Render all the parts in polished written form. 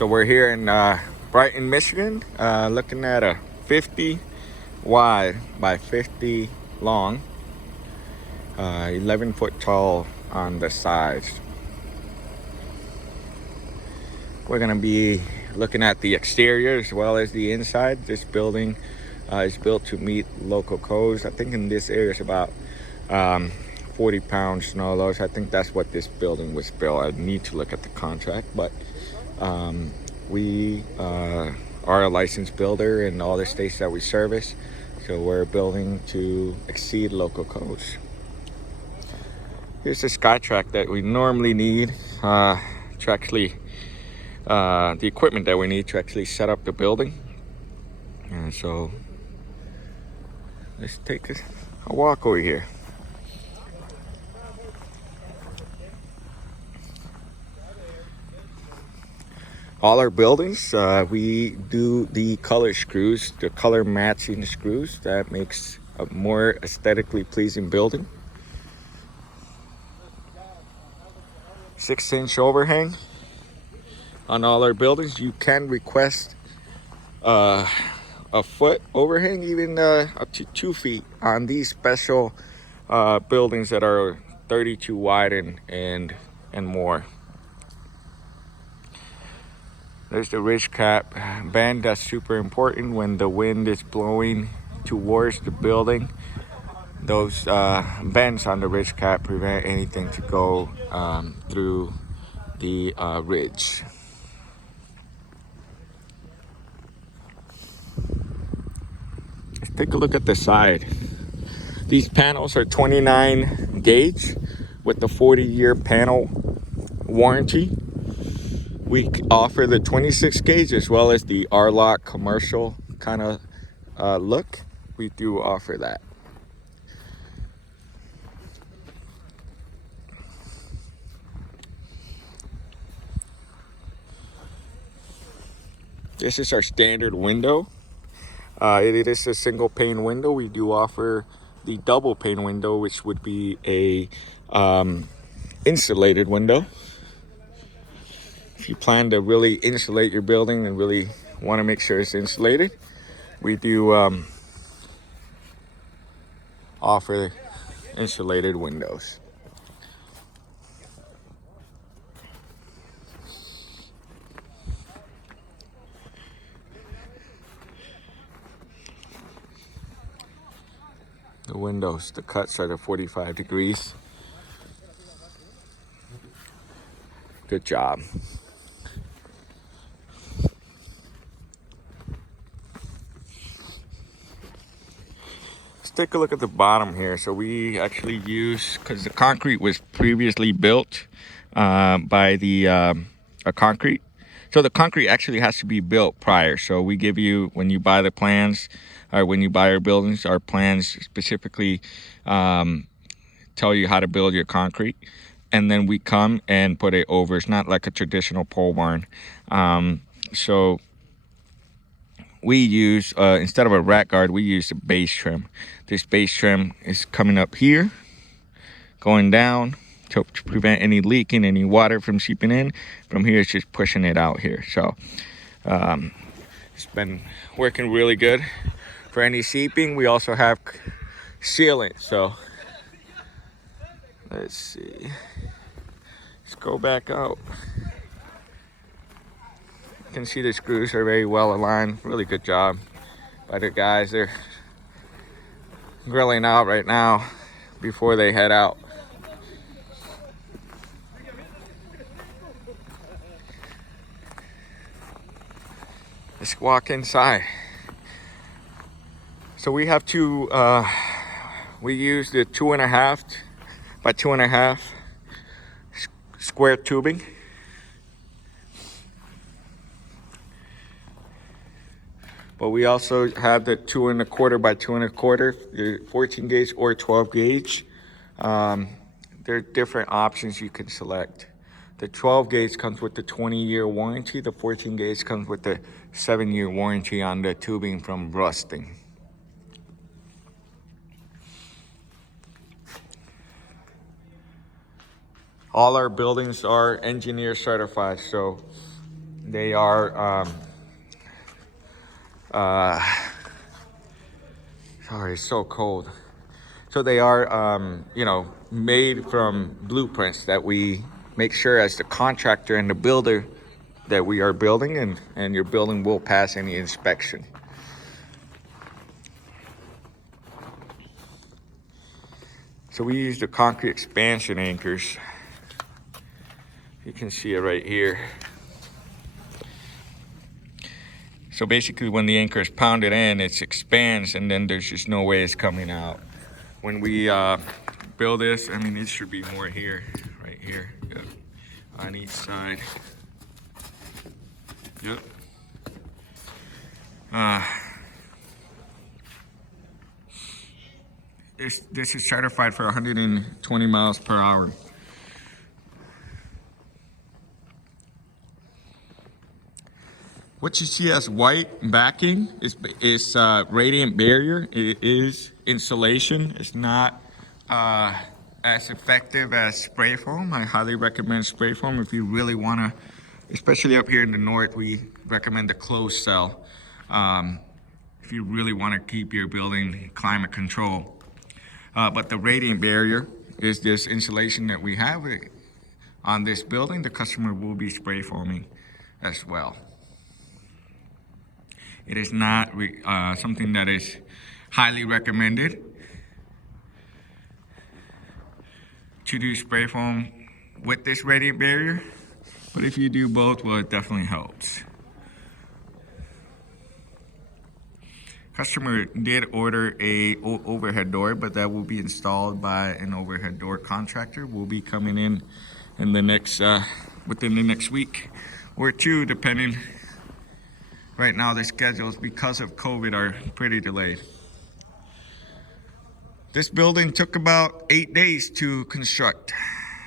So we're here in Brighton, Michigan, looking at a 50 wide by 50 long, 11 foot tall on the sides. We're gonna be looking at the exterior as well as the inside. This building is built to meet local codes. I think in this area it's about 40 pound snow loads. I think that's what this building was built. I need to look at the contract, but we are a licensed builder in all the states that we service, so we're building to exceed local codes. Here's the SkyTrack that we normally need to actually the equipment that we need to actually set up the building. And so let's take a walk over here. All our buildings, we do the color screws, the color matching screws. That makes a more aesthetically pleasing building. 6-inch overhang on all our buildings. You can request a foot overhang, even up to 2 feet on these special buildings that are 32 wide and more. There's the ridge cap band. That's super important when the wind is blowing towards the building. Those bends on the ridge cap prevent anything to go through the ridge. Let's take a look at the side. These panels are 29 gauge with the 40-year panel warranty. We offer the 26 gauge as well as the R-Lock commercial kind of look. We do offer that. This is our standard window. It is a single pane window. We do offer the double pane window, which would be a insulated window. If you plan to really insulate your building and really want to make sure it's insulated, we do offer insulated windows. The windows, the cuts are at 45 degrees. Good job. Let's take a look at the bottom here. So we actually use, because the concrete was previously built by the concrete. So the concrete actually has to be built prior. So we give you, when you buy the plans, or when you buy our buildings, our plans specifically tell you how to build your concrete. And then we come and put it over. It's not like a traditional pole barn. So we use, instead of a rack guard, we use a base trim. This base trim is coming up here, going down to prevent any leaking, any water from seeping in. From here, it's just pushing it out here. So it's been working really good. For any seeping, we also have sealant. So let's see. Let's go back out. You can see the screws are very well aligned. Really good job by the guys. They're grilling out right now before they head out. Let's walk inside. So we have we use the 2.5 by 2.5 square tubing. But we also have the 2.25 by 2.25, the 14 gauge or 12 gauge. There are different options you can select. The 12 gauge comes with the 20-year warranty. The 14 gauge comes with the 7-year warranty on the tubing from rusting. All our buildings are engineer certified, so They are sorry, it's so cold. So they are, you know, made from blueprints that we make sure as the contractor and the builder that we are building, and your building will pass any inspection. So we use the concrete expansion anchors. You can see it right here. So basically when the anchor is pounded in, it expands and then there's just no way it's coming out. When we build this, I mean, it should be more here, right here, yep, on each side. Yep. This is certified for 120 miles per hour. What you see as white backing is radiant barrier. It is insulation. It's not as effective as spray foam. I highly recommend spray foam if you really want to, especially up here in the north, we recommend the closed cell. If you really want to keep your building climate control. But the radiant barrier is this insulation that we have on this building. The customer will be spray foaming as well. It is not something that is highly recommended to do spray foam with this radiant barrier, but if you do both, well, it definitely helps. Customer did order a overhead door, but that will be installed by an overhead door contractor. Will be coming in the next within the next week or two, depending. Right now, the schedules, because of COVID, are pretty delayed. This building took about 8 days to construct.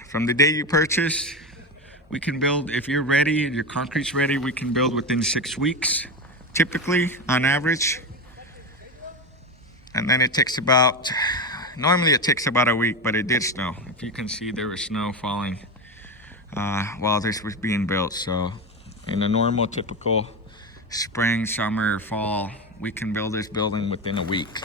From the day you purchase, we can build, if you're ready and your concrete's ready, we can build within 6 weeks, typically, on average. And then it takes about, normally it takes about a week, but it did snow. If you can see, there was snow falling while this was being built. So in a normal, typical spring, summer, fall, we can build this building within a week.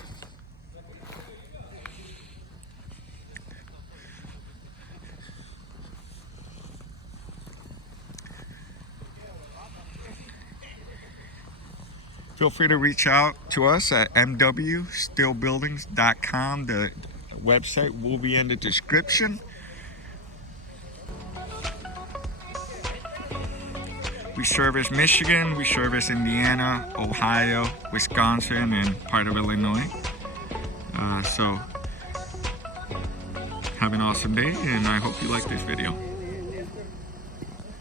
Feel free to reach out to us at mwsteelbuildings.com. The website will be in the description. We service Michigan, we service Indiana, Ohio, Wisconsin, and part of Illinois. So have an awesome day, and I hope you like this video.